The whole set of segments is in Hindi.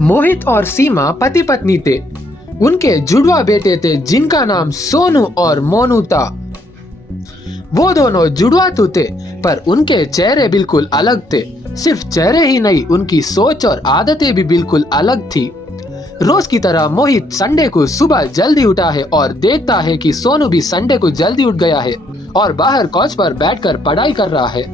मोहित और सीमा पति पत्नी थे। उनके जुड़वा बेटे थे जिनका नाम सोनू और मोनू था। वो दोनों जुड़वा तो थे, पर उनके चेहरे बिल्कुल अलग थे। सिर्फ चेहरे ही नहीं, उनकी सोच और आदतें भी बिल्कुल अलग थी। रोज की तरह मोहित संडे को सुबह जल्दी उठा है और देखता है कि सोनू भी संडे को जल्दी उठ गया है और बाहर कोच पर बैठकर पढ़ाई कर रहा है।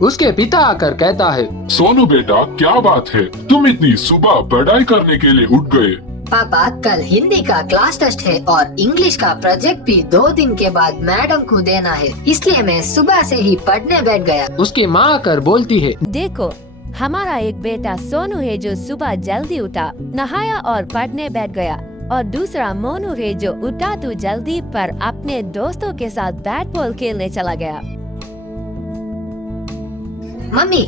उसके पिता आकर कहता है, सोनू बेटा, क्या बात है, तुम इतनी सुबह पढ़ाई करने के लिए उठ गए? पापा, कल हिंदी का क्लास टेस्ट है और इंग्लिश का प्रोजेक्ट भी 2 दिन के बाद मैडम को देना है, इसलिए मैं सुबह से ही पढ़ने बैठ गया। उसकी माँ आकर बोलती है, देखो, हमारा एक बेटा सोनू है जो सुबह जल्दी उठा, नहाया और पढ़ने बैठ गया, और दूसरा मोनू है जो उठा तो जल्दी पर अपने दोस्तों के साथ बैट बॉल खेलने चला गया। मम्मी,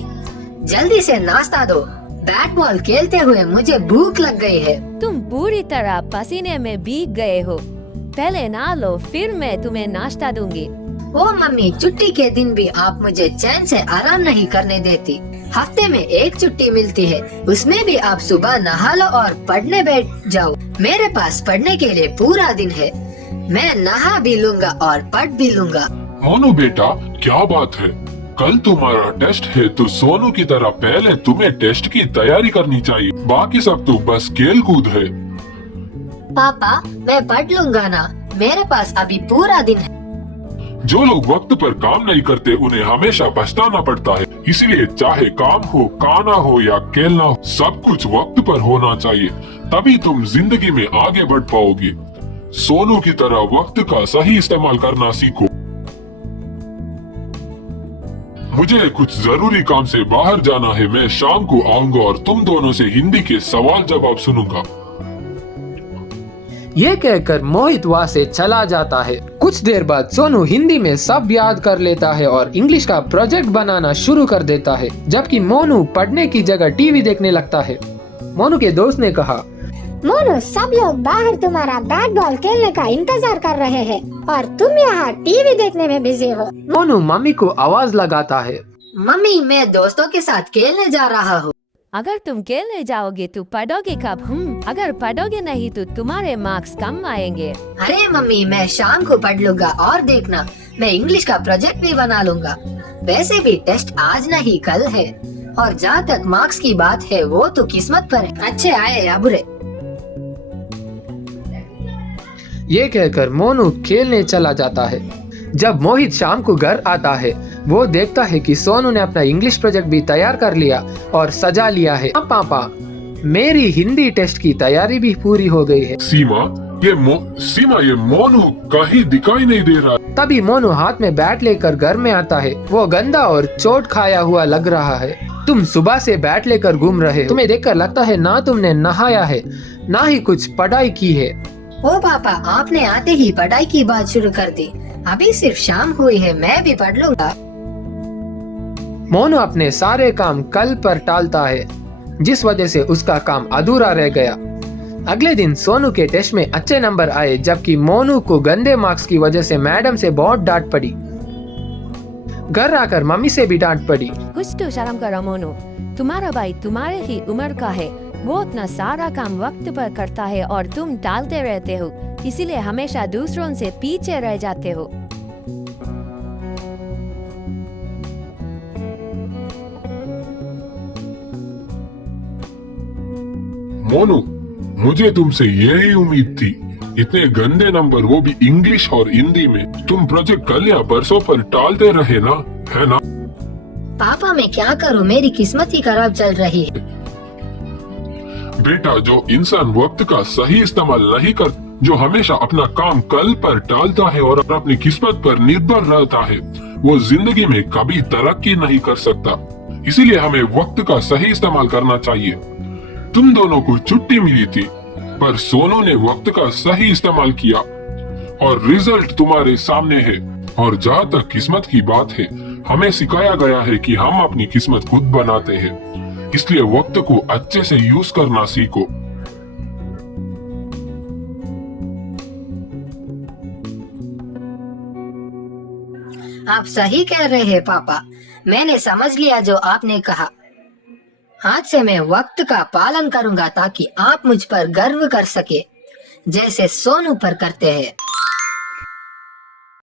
जल्दी से नाश्ता दो, बैट बॉल खेलते हुए मुझे भूख लग गई है। तुम पूरी तरह पसीने में भीग गए हो, पहले नहा लो, फिर मैं तुम्हें नाश्ता दूंगी। ओ मम्मी, छुट्टी के दिन भी आप मुझे चैन से आराम नहीं करने देती। हफ्ते में 1 छुट्टी मिलती है, उसमें भी आप सुबह नहा लो और पढ़ने बैठ जाओ। मेरे पास पढ़ने के लिए पूरा दिन है, मैं नहा भी लूंगा और पढ़ भी लूंगा। मोनू बेटा, क्या बात है, कल तुम्हारा टेस्ट है तो सोनू की तरह पहले तुम्हें टेस्ट की तैयारी करनी चाहिए, बाकी सब तो बस खेल कूद है। पापा, मैं पढ़ लूंगा ना, मेरे पास अभी पूरा दिन है। जो लोग वक्त पर काम नहीं करते उन्हें हमेशा पछताना पड़ता है, इसलिए चाहे काम हो, खाना हो या खेलना हो, सब कुछ वक्त पर होना चाहिए, तभी तुम जिंदगी में आगे बढ़ पाओगे। सोनू की तरह वक्त का सही इस्तेमाल करना सीखो। मुझे कुछ जरूरी काम से बाहर जाना है, मैं शाम को आऊंगा और तुम दोनों से हिंदी के सवाल जवाब सुनूंगा। ये कहकर मोहित वहाँ से चला जाता है। कुछ देर बाद सोनू हिंदी में सब याद कर लेता है और इंग्लिश का प्रोजेक्ट बनाना शुरू कर देता है, जबकि मोनू पढ़ने की जगह टीवी देखने लगता है। मोनू के दोस्त ने कहा, मोनू, सब लोग बाहर तुम्हारा बैट बॉल खेलने का इंतजार कर रहे हैं और तुम यहाँ टीवी देखने में बिजी हो। मोनू मम्मी को आवाज लगाता है, मम्मी, मैं दोस्तों के साथ खेलने जा रहा हूँ। अगर तुम खेलने जाओगे तो पढ़ोगे कब? अगर पढ़ोगे नहीं तो तुम्हारे मार्क्स कम आएंगे। अरे मम्मी, मैं शाम को पढ़ लूंगा और देखना, मैं इंग्लिश का प्रोजेक्ट भी बना लूंगा। वैसे भी टेस्ट आज नहीं कल है, और जहाँ तक मार्क्स की बात है वो तो किस्मत पर है, अच्छे आए या बुरे। ये कहकर मोनू खेलने चला जाता है। जब मोहित शाम को घर आता है, वो देखता है कि सोनू ने अपना इंग्लिश प्रोजेक्ट भी तैयार कर लिया और सजा लिया है। पापा, मेरी हिंदी टेस्ट की तैयारी भी पूरी हो गई है। सीमा, ये मोनू कहीं दिखाई नहीं दे रहा। तभी मोनू हाथ में बैट लेकर घर में आता है। वो गंदा और चोट खाया हुआ लग रहा है। तुम सुबह से बैट लेकर घूम रहे हो, तुम्हें देखकर लगता है ना तुमने नहाया है ना ही कुछ पढ़ाई की है। ओ पापा, आपने आते ही पढ़ाई की बात शुरू कर दी। अभी सिर्फ शाम हुई है, मैं भी पढ़ लूंगा। मोनू अपने सारे काम कल पर टालता है, जिस वजह से उसका काम अधूरा रह गया। अगले दिन सोनू के टेस्ट में अच्छे नंबर आए, जबकि मोनू को गंदे मार्क्स की वजह से मैडम से बहुत डांट पड़ी। घर आकर मम्मी से भी डांट पड़ी। कुछ तो शर्म करो मोनू, तुम्हारा भाई तुम्हारे ही उम्र का है, वो अपना सारा काम वक्त पर करता है और तुम टालते रहते हो, इसीलिए हमेशा दूसरों से पीछे रह जाते हो। मोनू, मुझे तुमसे यही उम्मीद थी, इतने गंदे नंबर, वो भी इंग्लिश और हिंदी में। तुम प्रोजेक्ट कल या परसों पर टालते रहे ना, है ना? पापा, मैं क्या करूं, मेरी किस्मत ही खराब चल रही है। बेटा, जो इंसान वक्त का सही इस्तेमाल नहीं कर, जो हमेशा अपना काम कल पर टालता है और अपनी किस्मत पर निर्भर रहता है, वो जिंदगी में कभी तरक्की नहीं कर सकता। इसीलिए हमें वक्त का सही इस्तेमाल करना चाहिए। तुम दोनों को छुट्टी मिली थी, पर सोनू ने वक्त का सही इस्तेमाल किया और रिजल्ट तुम्हारे सामने है। और जहाँ तक किस्मत की बात है, हमें सिखाया गया है कि हम अपनी किस्मत खुद बनाते हैं, इसलिए वक्त को अच्छे से यूज करना सीखो। आप सही कह रहे हैं पापा, मैंने समझ लिया जो आपने कहा। आज से मैं वक्त का पालन करूंगा ताकि आप मुझ पर गर्व कर सके, जैसे सोनू पर करते हैं।